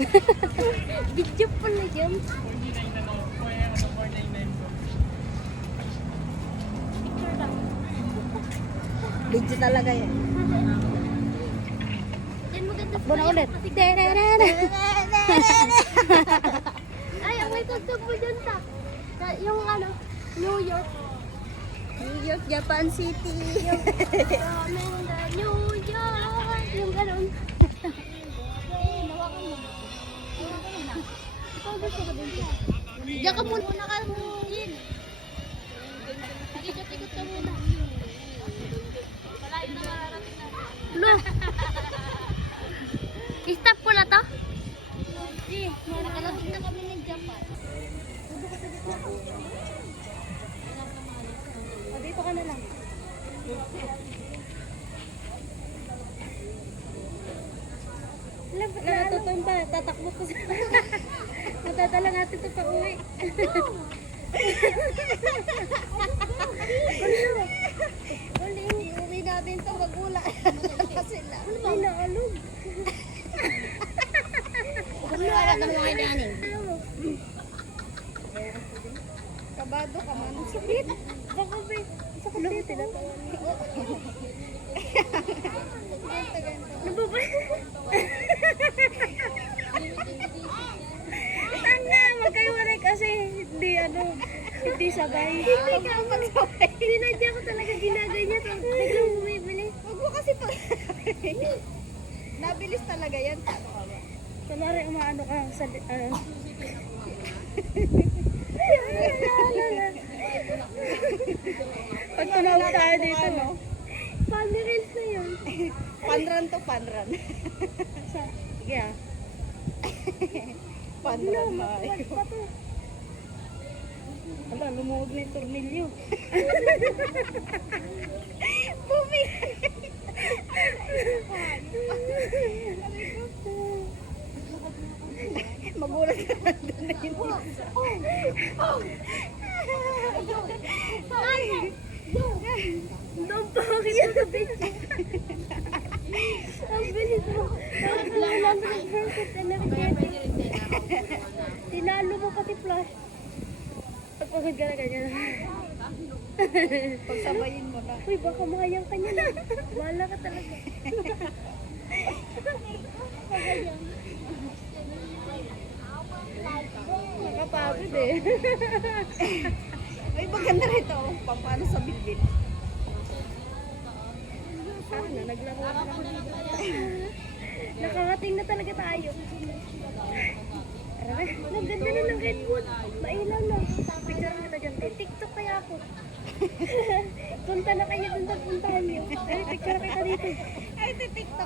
Video pala yan. Picture lang. Video talaga yan. Yan maganda. Takbo na ulit. Ay, ang may tugtog mo dyan sa yung ano, New York. New York, Japan City. From in the New York. Yung ganun. Nawakan mo. Ikaw gusto ka din. Diyan ka muna ka muna. Ikot-ikot ka muna. Malayo na marating na. Lo. Stop ko na to? Nakalating na kami ng Japan. O, dito ka na lang. Nakatutong pa, tatakbo ko sa... Matadala natin ito pa uwi. Uwi natin ito, magula. Sila. Ay, naalog. Wala ka mga inanin. Kabado ka man. Sakit. Baka ba? Sakit dito. Tinatawa niya. Nababay. Tanga, magkaiwalay kasi hindi sabay. Hindi ka magsabay. Sinadya ko talaga ginaganyan. Biglang bumibili. Huwag mo kasi pa. Nabilis talaga yan. Paano ka ba? Kunwari umaano ka sa... Pag tumawag tayo dito, no? Funny reels na yun. Panran to panran. Sige ah. Panran na. Wag pa to. Ala, lumuwag na yung tornilyo. Bumi! Magulat ka na doon na yun. Ang pangit mo sa bitch. Ang bilis mo. Tinalo mo pati flash. Pagpagod ka na ganyan. Pagsabayin mo na. Uy, baka mahayang ka niya na. Bahala ka talaga. Nakapagod eh. Ay, maganda rito. Pampano sa bilbil. Ano, naglaro na ako dito. Nakakating na talaga tayo. Ang ganda na ng redwood. Mailaw na. Picture kita dyan. Eh, TikTok kaya ako. Punta na kayo dun sa puntahan niyo. Ay, picture kita dito. Ay, titiktok.